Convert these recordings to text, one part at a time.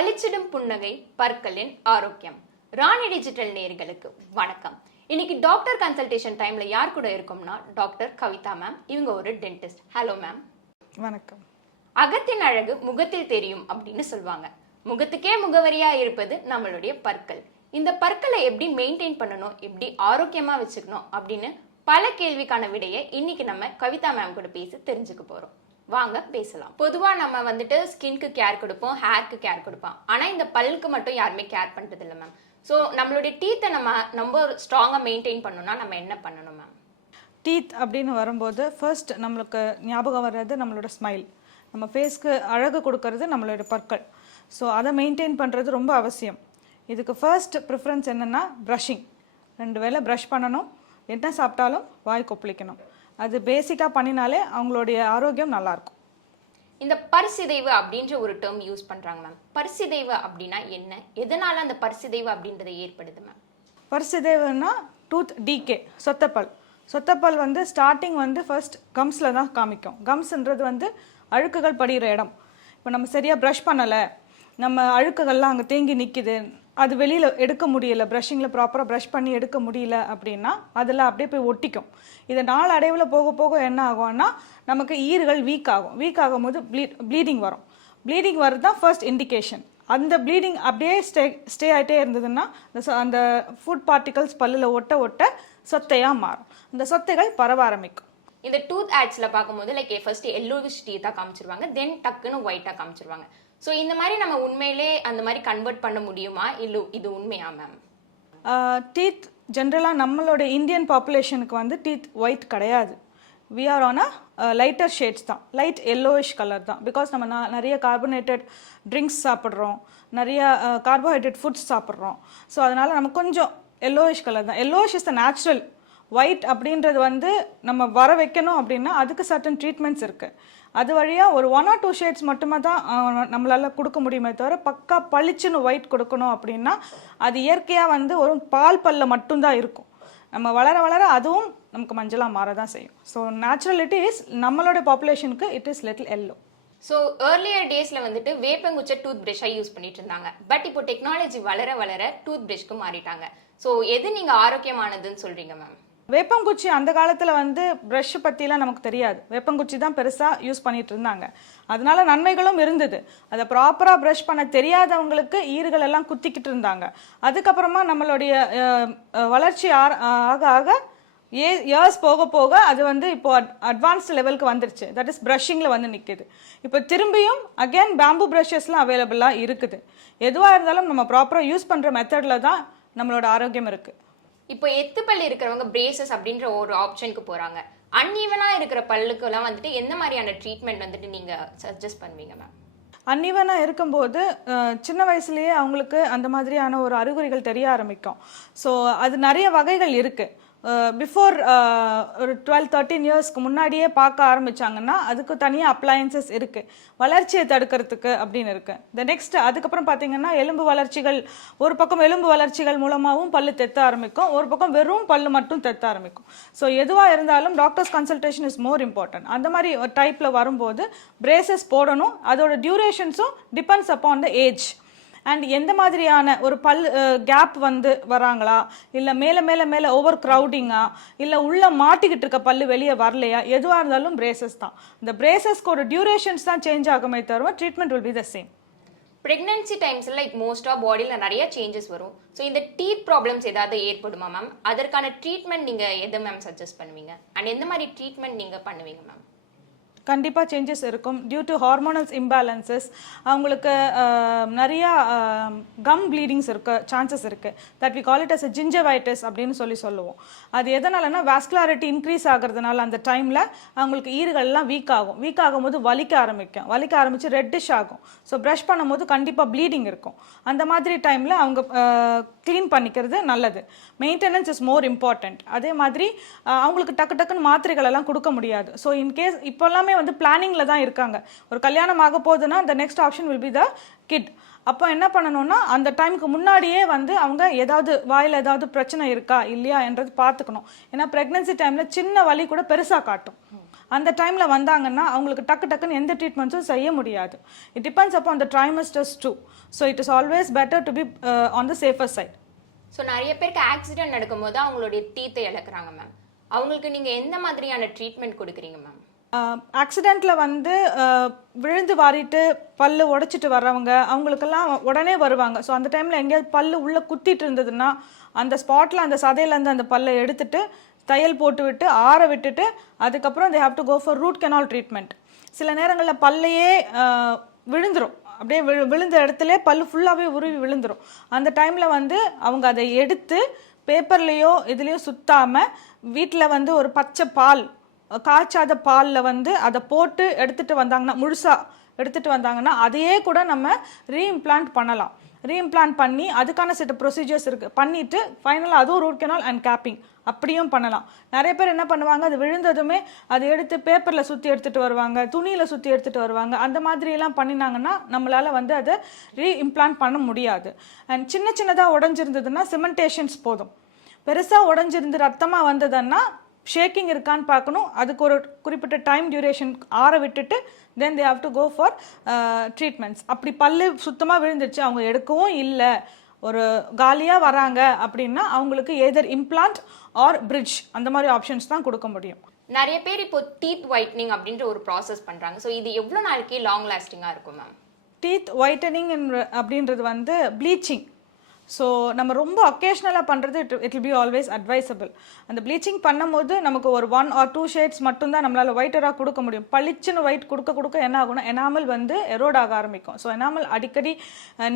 பளிச்சிடும் புன்னகை பற்களின் ஆரோக்கியம். ராணி டிஜிட்டல் நேயர்களுக்கு வணக்கம். இன்னைக்கு டாக்டர் கன்சல்டேஷன் டைம்ல யார் கூட இருக்கோம்னா டாக்டர் கவிதா மேம். இவங்க ஒரு டென்டிஸ்ட். Hello ma'am. வணக்கம். அகத்தின் அழகு முகத்தில் தெரியும் அப்படின்னு சொல்லுவாங்க. முகத்துக்கே முகவரியா இருப்பது நம்மளுடைய பற்கள். இந்த பற்களை எப்படி மெயின்டைன் பண்ணணும், எப்படி ஆரோக்கியமா வச்சுக்கணும் அப்படின்னு பல கேள்விக்கான விடையை இன்னைக்கு நம்ம கவிதா மேம் கூட பேசி தெரிஞ்சுக்க போறோம். வாங்க பேசலாம். பொதுவா நம்ம வந்துட்டு ஸ்கின்க்கு கேர் கொடுப்போம், ஹேருக்கு கேர் கொடுப்போம். ஆனா இந்த பல்லுக்கு மட்டும் யாருமே கேர் பண்றது இல்லை மேம். ஸோ நம்மளுடைய டீத்தை நம்ம ஸ்ட்ராங்கா மெயின்டைன் பண்ணணும்னா நம்ம என்ன பண்ணணும் மேம்? டீத் அப்படின்னு வரும்போது ஃபர்ஸ்ட் நம்மளுக்கு ஞாபகம் வர்றது நம்மளோட ஸ்மைல். நம்ம ஃபேஸ்க்கு அழகு கொடுக்கறது நம்மளோட பற்கள். ஸோ அதை மெயின்டைன் பண்ணுறது ரொம்ப அவசியம். இதுக்கு ஃபர்ஸ்ட் ப்ரிஃபரன்ஸ் என்னென்னா ப்ரஷிங். 2 வேளை ப்ரஷ் பண்ணணும். என்ன சாப்பிட்டாலும் வாய் கொப்பளிக்கணும். அது பேசிக்காக பண்ணினாலே அவங்களுடைய ஆரோக்கியம் நல்லாயிருக்கும். இந்த பற்சிதைவு அப்படின்ற ஒரு டேர்ம் யூஸ் பண்ணுறாங்க மேம். பற்சிதைவு அப்படின்னா என்ன, எதனால அந்த பற்சிதைவு அப்படின்றது ஏற்படுது மேம்? பற்சிதைவுன்னா டூத் டீகே, சொத்தப்பல் வந்து ஸ்டார்டிங் வந்து ஃபர்ஸ்ட் கம்ஸில் தான் காமிக்கும். கம்ஸ்ன்றது அழுக்குகள் படிகிற இடம். இப்போ நம்ம சரியாக ப்ரஷ் பண்ணலை, நம்ம அழுக்குகள்லாம் அங்கே தேங்கி நிற்கிது, அது வெளியில் எடுக்க முடியல, ப்ரஷிங்கில் ப்ராப்பராக ப்ரஷ் பண்ணி எடுக்க முடியல அப்படின்னா அதில் அப்படியே போய் ஒட்டிக்கும். இதை நாள் அடைவில் போக போக என்ன ஆகும்னா நமக்கு ஈறுகள் வீக் ஆகும் போது ப்ளீடிங் வரும். ப்ளீடிங் வர்றது தான் ஃபர்ஸ்ட் இண்டிகேஷன். அந்த ப்ளீடிங் அப்படியே ஸ்டே ஆகிட்டே இருந்ததுன்னா அந்த ஃபுட் பார்ட்டிகல்ஸ் பல்லில் ஒட்ட சொத்தையாக மாறும். அந்த சொத்தைகள் பரவ ஆரம்பிக்கும். இந்த டூத் ஆட்ஸில் பார்க்கும்போது லைக் ஃபர்ஸ்ட் எல்லோவிஷ் டீத்தாக காமிச்சிருவாங்க, தென் டக்குன்னு ஒயிட்டாக காமிச்சிருவாங்க. ஸோ இந்த மாதிரி நம்ம உண்மையிலே அந்த மாதிரி கன்வெர்ட் பண்ண முடியுமா, இல்லை இது உண்மையா மேம்? டீத் ஜென்ரலாக நம்மளோட இந்தியன் பாப்புலேஷனுக்கு டீத் ஒயிட் கிடையாது. We are on lighter shades தான், லைட் எல்லோயிஷ் கலர் தான். பிகாஸ் நம்ம நிறைய கார்பனேட்டட் ட்ரிங்க்ஸ் சாப்பிட்றோம், நிறைய கார்போஹைட்ரேட் ஃபுட்ஸ் சாப்பிட்றோம். ஸோ அதனால் நம்ம கொஞ்சம் எல்லோயிஷ் கலர் தான். Yellowish is the natural. White அப்படின்றது நம்ம வர வைக்கணும் அப்படின்னா அதுக்கு சர்டன் ட்ரீட்மெண்ட்ஸ் இருக்குது. அது வழியாக ஒரு 1 or 2 ஷேட்ஸ் மட்டுமே தான் நம்மளால் கொடுக்க முடியுமே தவிர பக்கா பளிச்சுன்னு ஒயிட் கொடுக்கணும் அப்படின்னா அது இயற்கையாக ஒரு பால் பல்ல மட்டும்தான் இருக்கும். நம்ம வளர வளர அதுவும் நமக்கு மஞ்சளாக மாற தான் செய்யும். ஸோ நேச்சுரலிட்டி இஸ் நம்மளோட பாப்புலேஷனுக்கு it is little yellow. So earlier டேஸில் வேப்பங்குச்சை டூத் ப்ரஷ்ஷாக யூஸ் பண்ணிட்டு இருந்தாங்க. பட் இப்போ டெக்னாலஜி வளர வளர டூத் ப்ரஷ்க்கு மாறிட்டாங்க. ஸோ எது நீங்கள் ஆரோக்கியமானதுன்னு சொல்கிறீங்க மேம்? வேப்பங்குச்சி அந்த காலத்தில் ப்ரஷ் பற்றிலாம் நமக்கு தெரியாது. வேப்பங்குச்சி தான் பெருசாக யூஸ் பண்ணிட்டு இருந்தாங்க. அதனால நன்மைகளும் இருந்தது. அதை ப்ராப்பராக ப்ரஷ் பண்ண தெரியாதவங்களுக்கு ஈறுகள் எல்லாம் குத்திக்கிட்டு இருந்தாங்க. அதுக்கப்புறமா நம்மளுடைய வளர்ச்சி ஆக ஆக இயர்ஸ் போக போக அது இப்போ அட்வான்ஸ்டு லெவலுக்கு வந்துருச்சு. தட் இஸ் ப்ரஷிங்கில் நிற்கிது. இப்போ திரும்பியும் அகெயின் பேம்பு ப்ரஷஸ்லாம் அவைலபிளாக இருக்குது. எதுவாக இருந்தாலும் நம்ம ப்ராப்பராக யூஸ் பண்ணுற மெத்தடில் தான் நம்மளோட ஆரோக்கியம் இருக்குது. இப்போ எத்து பல்லு இருக்கிறவங்க பிரேசஸ் அப்படின்ற ஒரு ஆப்ஷனுக்கு போறாங்க. அன்ஈவனா இருக்கிற பல்லுக்கு எல்லாம் எந்த மாதிரியான ட்ரீட்மெண்ட் நீங்க சஜஸ்ட் பண்ணுவீங்க மேம்? அன்ஈவனா இருக்கும்போது சின்ன வயசுலயே அவங்களுக்கு அந்த மாதிரியான ஒரு அறிகுறிகள் தெரிய ஆரம்பிக்கும். ஸோ அது நிறைய வகைகள் இருக்கு. பிஃபோர் ஒரு 12-13 இயர்ஸ்க்கு முன்னாடியே பார்க்க ஆரம்பிச்சாங்கன்னா அதுக்கு தனியாக அப்ளையன்சஸ் இருக்கு, வளர்ச்சியை தடுக்கிறதுக்கு அப்படின்னு இருக்கு. நெக்ஸ்ட் அதுக்கப்புறம் பார்த்தீங்கன்னா எலும்பு வளர்ச்சிகள், ஒரு பக்கம் எலும்பு வளர்ச்சிகள் மூலமாகவும் பல்லு தெத்த ஆரம்பிக்கும், ஒரு பக்கம் வெறும் பல்லு மட்டும் தெத்த ஆரம்பிக்கும். ஸோ எதுவாக இருந்தாலும் doctors consultation is more important. அந்த மாதிரி ஒரு டைப்பில் வரும்போது பிரேசஸ் போடணும். அதோட டியூரேஷன்ஸும் depends upon the age and எந்த மாதிரியான ஒரு பல் கேப் வராங்களா, இல்லை மேலே மேலே மேலே ஓவர் க்ரௌடிங்கா, இல்லை உள்ளே மாட்டிக்கிட்டு இருக்க பல்லு வெளியே வரலையா, எதுவாக இருந்தாலும் பிரேசஸ் தான். இந்த பிரேசஸ்க்கு டியூரேஷன்ஸ் தான் சேஞ்ச் ஆகுமே தவிர treatment will be the same. Pregnancy டைம்ஸ்ல லைக் மோஸ்டா பாடியில நிறைய சேஞ்சஸ் வரும். ஸோ இந்த டீத் ப்ராப்ளம்ஸ் ஏதாவது ஏற்படுமா மேம்? அதற்கான ட்ரீட்மெண்ட் நீங்க எதை மேம் சஜஸ்ட் பண்ணுவீங்க அண்ட் எந்த மாதிரி ட்ரீட்மெண்ட் நீங்க பண்ணுவீங்க மேம்? கண்டிப்பாக சேஞ்சஸ் இருக்கும். டியூ டு ஹார்மோனல்ஸ் இம்பேலன்சஸ் அவங்களுக்கு நிறையா கம் ப்ளீடிங்ஸ் இருக்க சான்சஸ் இருக்குது. That we call it as gingivitis அப்படின்னு சொல்லுவோம். அது எதனாலனா வாஸ்குலாரிட்டி இன்க்ரீஸ் ஆகிறதுனால அந்த டைமில் அவங்களுக்கு ஈறுகள்லாம் வீக் ஆகும்போது வலிக்க ஆரம்பித்து ரெட்டிஷ் ஆகும். ஸோ ப்ரஷ் பண்ணும்போது கண்டிப்பாக ப்ளீடிங் இருக்கும். அந்த மாதிரி டைமில் அவங்க க்ளீன் பண்ணிக்கிறது நல்லது. Maintenance is more important. அதே மாதிரி அவங்களுக்கு டக்குன்னு மாத்திரைகள் எல்லாம் கொடுக்க முடியாது. ஸோ இன்கேஸ் இப்போல்லாமே பிளானிங்ல தான் இருக்காங்க. ஒரு கல்யாணம் ஆக போகுதுன்னா the next option will be the kid. அப்போ என்ன பண்ணணும்னா அந்த டைமுக்கு முன்னாடியே அவங்க ஏதாவது வாயில் ஏதாவது பிரச்சனை இருக்கா இல்லையா என்றது பார்த்துக்கணும். ஏன்னா ப்ரெக்னன்சி டைமில் சின்ன வலி கூட பெருசாக காட்டும். அந்த டைமில் வந்தாங்கன்னா அவங்களுக்கு டக்குன்னு எந்த ட்ரீட்மெண்ட்ஸும் செய்ய முடியாது. It depends upon the trimesters too. So it is always better to be on the safer side. So நிறைய பேருக்கு ஆக்சிடென்ட் நடக்கும்போது அவங்களுடைய டீத்தை இழக்கிறாங்க மேம். அவங்களுக்கு நீங்கள் எந்த மாதிரியான ட்ரீட்மெண்ட் கொடுக்குறீங்க மேம்? ஆக்சிடெண்ட்டில் வந்து விழுந்து வாரிட்டு பல்லு உடைச்சிட்டு வர்றவங்க அவங்களுக்கெல்லாம் உடனே வருவாங்க. ஸோ அந்த டைமில் எங்கேயாவது பல்லு உள்ளே குத்திட்டு இருந்ததுன்னா அந்த ஸ்பாட்டில் அந்த சதையிலேருந்து அந்த பல்லை எடுத்துட்டு தையல் போட்டு விட்டு ஆற விட்டுட்டு அதுக்கப்புறம் they have to go for root canal treatment. சில நேரங்களில் பல்லையே விழுந்துரும், அப்படியே விழுந்த இடத்துல பல்லு ஃபுல்லாகவே உருவி விழுந்துரும். அந்த டைமில் வந்து அவங்க அதை எடுத்து பேப்பர்லேயோ இதுலேயோ சுத்தாமல் வீட்டில் வந்து ஒரு பச்சை பால், காய்ச்சாத பாலில் வந்து அதை போட்டு எடுத்துகிட்டு வந்தாங்கன்னா, முழுசாக எடுத்துகிட்டு வந்தாங்கன்னா அதையே கூட நம்ம ரீஇம்ப்ளான்ட் பண்ணலாம். ரீஇம்ப்ளான்ட் பண்ணி அதுக்கான சில ப்ரொசீஜர்ஸ் இருக்குது, பண்ணிவிட்டு ஃபைனலாக அதுவும் ரூட் கெனால் அண்ட் கேப்பிங் அப்படியும் பண்ணலாம். நிறைய பேர் என்ன பண்ணுவாங்க, அது விழுந்ததுமே அதை எடுத்து பேப்பரில் சுற்றி எடுத்துகிட்டு வருவாங்க, துணியில் சுற்றி எடுத்துகிட்டு வருவாங்க. அந்த மாதிரியெல்லாம் பண்ணினாங்கன்னா நம்மளால் வந்து அதை ரீஇம்ப்ளான்ட் பண்ண முடியாது. அண்ட் சின்னதாக உடஞ்சிருந்ததுன்னா சிமெண்டேஷன்ஸ் போதும். பெருசாக உடஞ்சிருந்து ரத்தமாக வந்ததுன்னா ஷேக்கிங் இருக்கான்னு பார்க்கணும். அதுக்கு ஒரு குறிப்பிட்ட டைம் டியூரேஷன் ஆற விட்டுட்டு then they have to go for treatments. அப்படி பல்லு சுத்தமாக விழுந்துருச்சு, அவங்க எடுக்கவும் இல்லை, ஒரு காலியாக வராங்க அப்படின்னா அவங்களுக்கு எதர் இம்ப்ளான்ட் ஆர் பிரிட்ஜ் அந்த மாதிரி ஆப்ஷன்ஸ் தான் கொடுக்க முடியும். நிறைய பேர் இப்போ டீத் ஒயிட்னிங் அப்படின்ற ஒரு ப்ராசஸ் பண்ணுறாங்க. ஸோ இது எவ்வளோ நாளைக்கு லாங் லாஸ்டிங்காக இருக்கும் மேம்? டீத் ஒயிட்டனிங் அப்படின்றது வந்து ப்ளீச்சிங். ஸோ நம்ம ரொம்ப ஒகேஷ்னலாக பண்ணுறது it will be always advisable. அந்த ப்ளீச்சிங் பண்ணும்போது நமக்கு ஒரு 1 or 2 ஷேட்ஸ் மட்டும்தான் நம்மளால் ஒயிட்டராக கொடுக்க முடியும். பளிச்சுன்னு ஒயிட் கொடுக்க என்ன ஆகும்னா எனாமல் வந்து எரோட் ஆக ஆரம்பிக்கும். ஸோ எனாமல் அடிக்கடி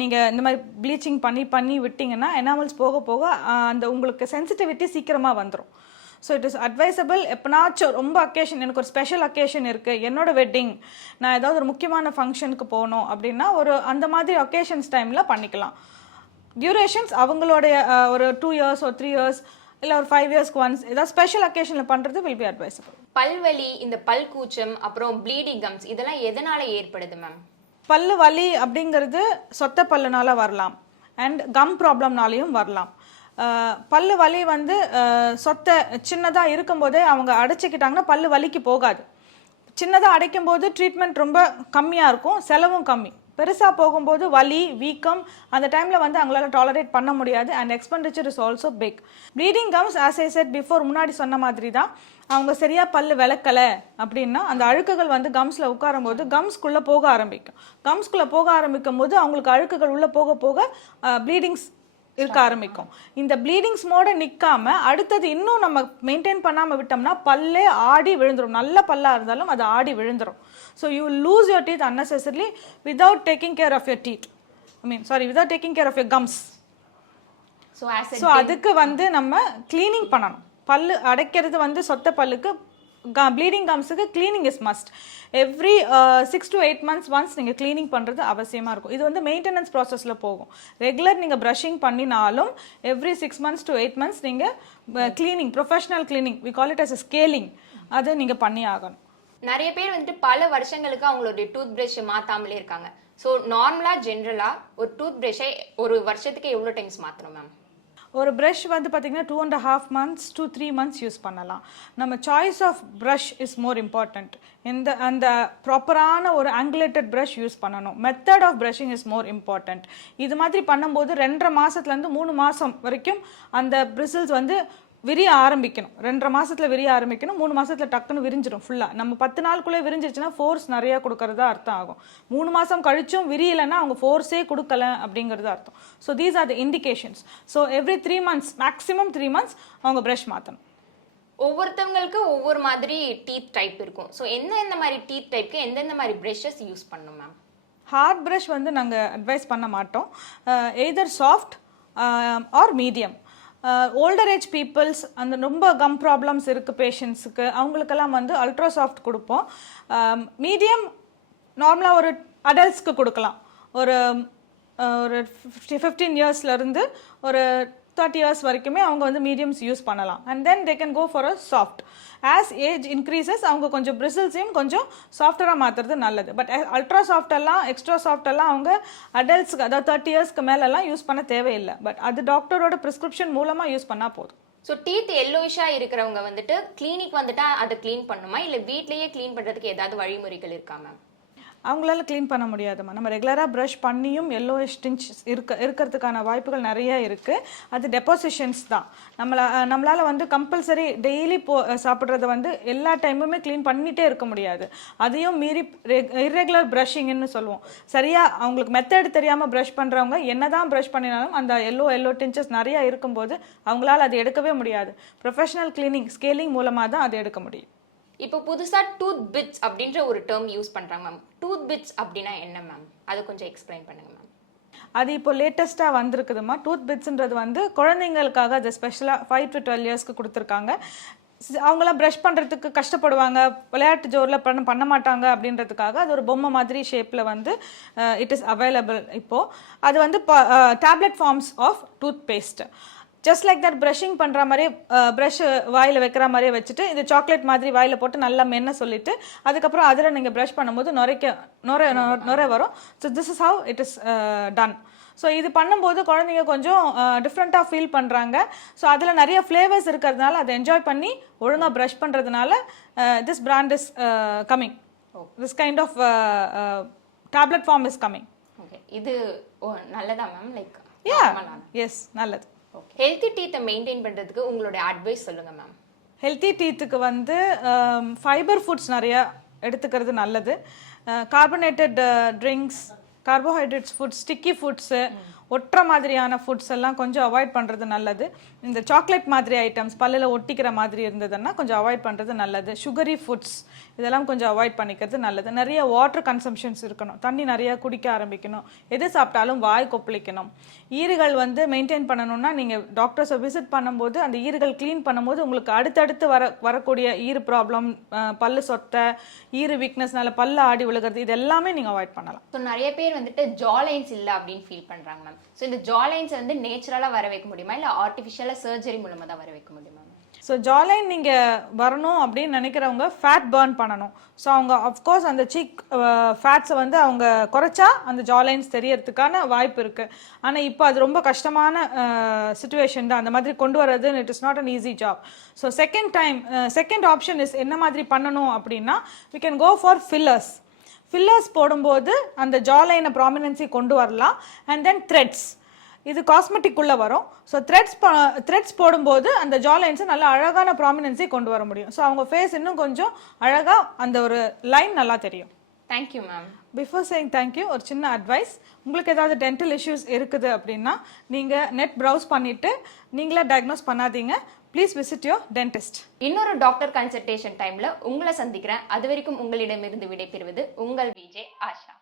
நீங்கள் இந்த மாதிரி ப்ளீச்சிங் பண்ணி விட்டிங்கன்னா எனாமல்ஸ் போக அந்த உங்களுக்கு சென்சிட்டிவிட்டி சீக்கிரமாக வந்துடும். So it is advisable. எப்போனாச்சும் ரொம்ப அக்கேஷன், எனக்கு ஒரு ஸ்பெஷல் அக்கேஷன் இருக்குது, என்னோட வெட்டிங், நான் ஏதாவது ஒரு முக்கியமான ஃபங்க்ஷனுக்கு போகணும் அப்படின்னா ஒரு அந்த மாதிரி அக்கேஷன்ஸ் டைமில் பண்ணிக்கலாம். டியூரேஷன்ஸ் அவங்களுடைய ஒரு 2 years or 3 years இல்லை ஒரு 5 yearsக்கு ஒன்ஸ் ஏதாவது ஸ்பெஷல் அக்கேஷனில் பண்ணுறது வில் பி அட்வைசபிள். பல்வலி, இந்த பல் கூச்சம், அப்புறம் ப்ளீடிங் கம்ஸ் இதெல்லாம் எதனால ஏற்படுது மேம்? பல்லு வலி அப்படிங்கிறது சொத்த பல்லுனால வரலாம் அண்ட் கம் ப்ராப்ளம்னாலையும் வரலாம். பல்லு வலி வந்து சொத்த சின்னதாக இருக்கும்போதே அவங்க அடைச்சிக்கிட்டாங்கன்னா பல்லு வலிக்கு போகாது. சின்னதாக அடைக்கும் போது ட்ரீட்மெண்ட் ரொம்ப கம்மியாக இருக்கும், செலவும் கம்மி. பெருசாக போகும்போது வலி, வீக்கம், அந்த டைமில் வந்து அவங்களால டாலரேட் பண்ண முடியாது and expenditure is also big. Bleeding comes as I said before, முன்னாடி சொன்ன மாதிரி தான், அவங்க சரியாக பல்லு விளக்கலை அப்படின்னா அந்த அழுக்குகள் வந்து கம்ஸில் உட்காரும் போது கம்ஸ்குள்ளே போக ஆரம்பிக்கும். கம்ஸ்குள்ளே போக ஆரம்பிக்கும் போது அவங்களுக்கு அழுக்குகள் உள்ளே போக ப்ளீடிங்ஸ் இருக்க ஆரம்பிக்கும். இந்த ப்ளீடிங்ஸ் மோட நிற்காம அடுத்தது இன்னும் நம்ம மெயின்டைன் பண்ணாமல் விட்டோம்னா பல்லே ஆடி விழுந்துடும். நல்ல பல்லாக இருந்தாலும் அது ஆடி விழுந்துடும். So you lose your teeth unnecessarily without taking care of your teeth. without taking care of your gums. So அதுக்கு வந்து நம்ம கிளீனிங் பண்ணணும். பல்லு அடைக்கிறது வந்து சொத்த பல்லுக்கு, ப்ளீடிங் கம்ஸுக்கு cleaning is must. Every 6 to 8 months once நீங்கள் கிளீனிங் பண்ணுறது அவசியமாக இருக்கும். இது வந்து மெயின்டெனன்ஸ் ப்ராசஸில் போகும். ரெகுலர் நீங்கள் ப்ரஷிங் பண்ணினாலும் எவ்ரி 6 months to 8 months நீங்கள் cleaning, professional cleaning, we call it as a scaling, அதை நீங்கள் பண்ணி ஆகணும். நிறைய பேர் வந்துட்டு பல வருஷங்களுக்கு அவங்களுடைய டூத் பிரஷ் மாத்தாமலே இருக்காங்க. ஸோ நார்மலாக ஜென்ரலாக ஒரு டூத் பிரஷை ஒரு வருஷத்துக்கு எவ்வளோ டைம்ஸ் மாற்றணும் மேம்? ஒரு ப்ரஷ் வந்து பார்த்திங்கன்னா 2.5 months to 3 months யூஸ் பண்ணலாம். நம்ம choice of brush is more important. அந்த ப்ராப்பரான ஒரு ஆங்குலேட்டட் ப்ரஷ் யூஸ் பண்ணணும். Method of brushing is more important. இது மாதிரி பண்ணும்போது 2.5 மாதத்துலேருந்து 3 மாதம் வரைக்கும் அந்த பிரிசில்ஸ் வந்து விரிய ஆரம்பிக்கணும். 2.5 மாதத்தில் விரிய ஆரம்பிக்கணும். 3 மாதத்தில் டக்குன்னு விரிஞ்சிடும் ஃபுல்லாக. நம்ம 10 நாளுக்குள்ளே விரிஞ்சிருச்சுன்னா ஃபோர்ஸ் நிறையா கொடுக்கறதா அர்த்தம் ஆகும். 3 மாதம் கழிச்சும் விரியலைன்னா அவங்க ஃபோர்ஸே கொடுக்கல அப்படிங்கிறது அர்த்தம். So these are the indications. So every 3 months, maximum 3 months அவங்க ப்ரஷ் மாற்றணும். ஒவ்வொருத்தவங்களுக்கு ஒவ்வொரு மாதிரி டீத் டைப் இருக்கும். ஸோ எந்தெந்த மாதிரி டீத் டைப்க்கு எந்தெந்த மாதிரி ப்ரஷஸ் யூஸ் பண்ணணும் மேம்? ஹார்ட் ப்ரஷ் வந்து நாங்கள் அட்வைஸ் பண்ண மாட்டோம். Either soft or medium. Older age peoples, அந்த ரொம்ப கம் ப்ராப்ளம்ஸ் இருக்குது பேஷண்ட்ஸுக்கு, அவங்களுக்கெல்லாம் வந்து அல்ட்ரா சாஃப்ட் கொடுப்போம். மீடியம் நார்மலாக ஒரு அடல்ட்ஸ்க்கு கொடுக்கலாம். ஒரு 15 yearsலேருந்து ஒரு 30 years வரைக்குமே அவங்க வந்து மீடியம்ஸ் யூஸ் பண்ணலாம். And then they can go for a soft. As age increases அவங்க கொஞ்சம் பிரிசில்ஸையும் கொஞ்சம் சாஃப்டராக மாற்றுறது நல்லது. பட் அல்ட்ரா சாஃப்டெல்லாம், எக்ஸ்ட்ரா சாஃப்டெல்லாம் அவங்க அடல்ட்ஸ்க்கு, அதாவது 30 yearsக்கு மேலெல்லாம் யூஸ் பண்ண தேவையில்லை. பட் அது டாக்டரோட ப்ரிஸ்கிரிப்ஷன் மூலமாக யூஸ் பண்ணால் போதும். ஸோ டீத் எல்லோயிஷா இருக்கிறவங்க வந்துட்டு கிளினிக் வந்துட்டா அதை க்ளீன் பண்ணுமா இல்லை வீட்லயே க்ளீன் பண்றதுக்கு ஏதாவது வழிமுறைகள் இருக்கா மேம்? அவங்களால க்ளீன் பண்ண முடியாதுமா. நம்ம ரெகுலராக ப்ரஷ் பண்ணியும் எல்லோயிஷ் டிஞ்ச் இருக்கிறதுக்கான வாய்ப்புகள் நிறைய இருக்குது. அது டெபாசிஷன்ஸ் தான். நம்மளால் வந்து கம்பல்சரி டெய்லி சாப்பிட்றத வந்து எல்லா டைமுமே க்ளீன் பண்ணிகிட்டே இருக்க முடியாது. அதையும் மீறி இர்ரெகுலர் ப்ரஷிங்னு சொல்லுவோம். சரியாக அவங்களுக்கு மெத்தட் தெரியாமல் ப்ரஷ் பண்ணுறவங்க என்ன தான் ப்ரஷ் பண்ணினாலும் அந்த எல்லோ டிஞ்சஸ் நிறையா இருக்கும்போது அவங்களால அதை எடுக்கவே முடியாது. ப்ரொஃபஷனல் கிளீனிங் ஸ்கேலிங் மூலமாக தான் அதை எடுக்க முடியும். இப்போ புதுசா டூத் பிட்ஸ் அப்படின்ற ஒரு டேர்ம் யூஸ் பண்றாங்க மேம். டூத் பிட்ஸ் அப்படின்னா என்ன மேம்? அதை கொஞ்சம் எக்ஸ்பிளைன் பண்ணுங்க மேம். அது இப்போ லேட்டஸ்ட்டாக வந்திருக்குதுமா. டூத் பிட்ஸ்ன்றது வந்து குழந்தைங்களுக்காக அது ஸ்பெஷலாக 5 to 12 இயர்ஸ்க்கு கொடுத்துருக்காங்க. அவங்களாம் ப்ரஷ் பண்ணுறதுக்கு கஷ்டப்படுவாங்க, விளையாட்டு ஜோரில் பண்ண மாட்டாங்க அப்படின்றதுக்காக அது ஒரு பொம்மை மாதிரி ஷேப்பில் வந்து இட் இஸ் அவைலபிள். இப்போது அது வந்து tablet forms of toothpaste. Just like that brushing பண்ணுற மாதிரியே ப்ரஷ் வாயில் வைக்கிற மாதிரியே வச்சுட்டு இது சாக்லேட் மாதிரி வாயில் போட்டு நல்லா மென்ன சொல்லிட்டு அதுக்கப்புறம் அதில் நீங்கள் ப்ரஷ் பண்ணும்போது நுரை வரும். So this is how it is done. So இது பண்ணும்போது குழந்தைங்க கொஞ்சம் டிஃப்ரெண்ட்டாக ஃபீல் பண்ணுறாங்க. ஸோ அதில் நிறைய ஃப்ளேவர்ஸ் இருக்கிறதுனால அதை என்ஜாய் பண்ணி ஒழுங்காக ப்ரஷ் பண்ணுறதுனால this brand is coming. This kind of tablet form is coming. Okay, இது நல்லதா மேம்? லைக் எஸ், நல்லது. ஹெல்த்தி டீத்தை மெயின்டைன் பண்ணுறதுக்கு உங்களோட அட்வைஸ் சொல்லுங்க மேம். ஹெல்த்தி டீத்துக்கு வந்து ஃபைபர் ஃபுட்ஸ் நிறையா எடுத்துக்கிறது நல்லது. Carbonated drinks, carbohydrates foods, sticky foods, ஒட்டுற மாதிரியான ஃபுட்ஸ் எல்லாம் கொஞ்சம் அவாய்ட் பண்ணுறது நல்லது. இந்த சாக்லேட் மாதிரி ஐட்டம்ஸ் பல்லில் ஒட்டிக்கிற மாதிரி இருந்ததுன்னா கொஞ்சம் அவாய்ட் பண்ணுறது நல்லது. சுகரி ஃபுட்ஸ் இதெல்லாம் கொஞ்சம் அவாய்ட் பண்ணிக்கிறது நல்லது. நிறைய வாட்டர் கன்சம்ஷன்ஸ் இருக்கணும். தண்ணி நிறையா குடிக்க ஆரம்பிக்கணும். எது சாப்பிட்டாலும் வாய் கொப்பளிக்கணும். ஈறுகள் வந்து மெயின்டைன் பண்ணணும்னா நீங்கள் டாக்டர்ஸை விசிட் பண்ணும்போது அந்த ஈறுகள் க்ளீன் பண்ணும்போது உங்களுக்கு அடுத்தடுத்து வரக்கூடிய ஈறு ப்ராப்ளம், பல்லு சொத்தை, ஈறு வீக்னஸ்னால பல்லு ஆடி விழுகிறது, இது எல்லாமே நீங்கள் அவாய்ட் பண்ணலாம். ஸோ நிறைய பேர் வந்துட்டு ஜாலைன்ஸ் இல்லை அப்படின்னு ஃபீல் பண்ணுறாங்க மேம். ஸோ இந்த ஜாலைன்ஸ் வந்து நேச்சுரலாக வர வைக்க முடியுமா இல்லை ஆர்டிஃபிஷியலாக சர்ஜரி மூலமாக தான் வர வைக்க முடியுமா? ஸோ ஜாலைன் நீங்கள் வரணும் அப்படின்னு நினைக்கிறவங்க ஃபேட் பர்ன் பண்ணணும். ஸோ அவங்க அஃப்கோர்ஸ் அந்த சீக் ஃபேட்ஸை வந்து அவங்க குறைச்சா அந்த ஜாலைன்ஸ் தெரியறதுக்கான வாய்ப்பு இருக்குது. ஆனால் இப்போ அது ரொம்ப கஷ்டமான சுச்சுவேஷன் தான். அந்த மாதிரி கொண்டு வர்றது it is not an easy job. So second option is என்ன மாதிரி பண்ணணும் அப்படின்னா we can go for fillers. Fillers போடும்போது அந்த ஜாலைனை ப்ராமினன்சி கொண்டு வரலாம். அண்ட் தென் த்ரெட்ஸ், இது காஸ்மெட்டிக் உள்ள வரும். ஸோ த்ரெட்ஸ் போடும்போது அந்த ஜாலைன்ஸை நல்லா அழகான ப்ராமினன்சி கொண்டு வர முடியும். ஸோ அவங்க ஃபேஸ் இன்னும் கொஞ்சம் அழகாக அந்த ஒரு லைன் நல்லா தெரியும். Thank you ma'am. Before saying thank you, ஒரு சின்ன அட்வைஸ். உங்களுக்கு ஏதாவது டென்டல் இஷ்யூஸ் இருக்குது அப்படின்னா நீங்கள் நெட் ப்ரௌஸ் பண்ணிவிட்டு நீங்களே டயக்னோஸ் பண்ணாதீங்க. Please visit your dentist. இன்னொரு டாக்டர் கன்சல்டேஷன் டைமில் உங்களை சந்திக்கிறேன். அது வரைக்கும் உங்களிடமிருந்து விடைபெறுவது உங்கள் விஜே ஆஷா.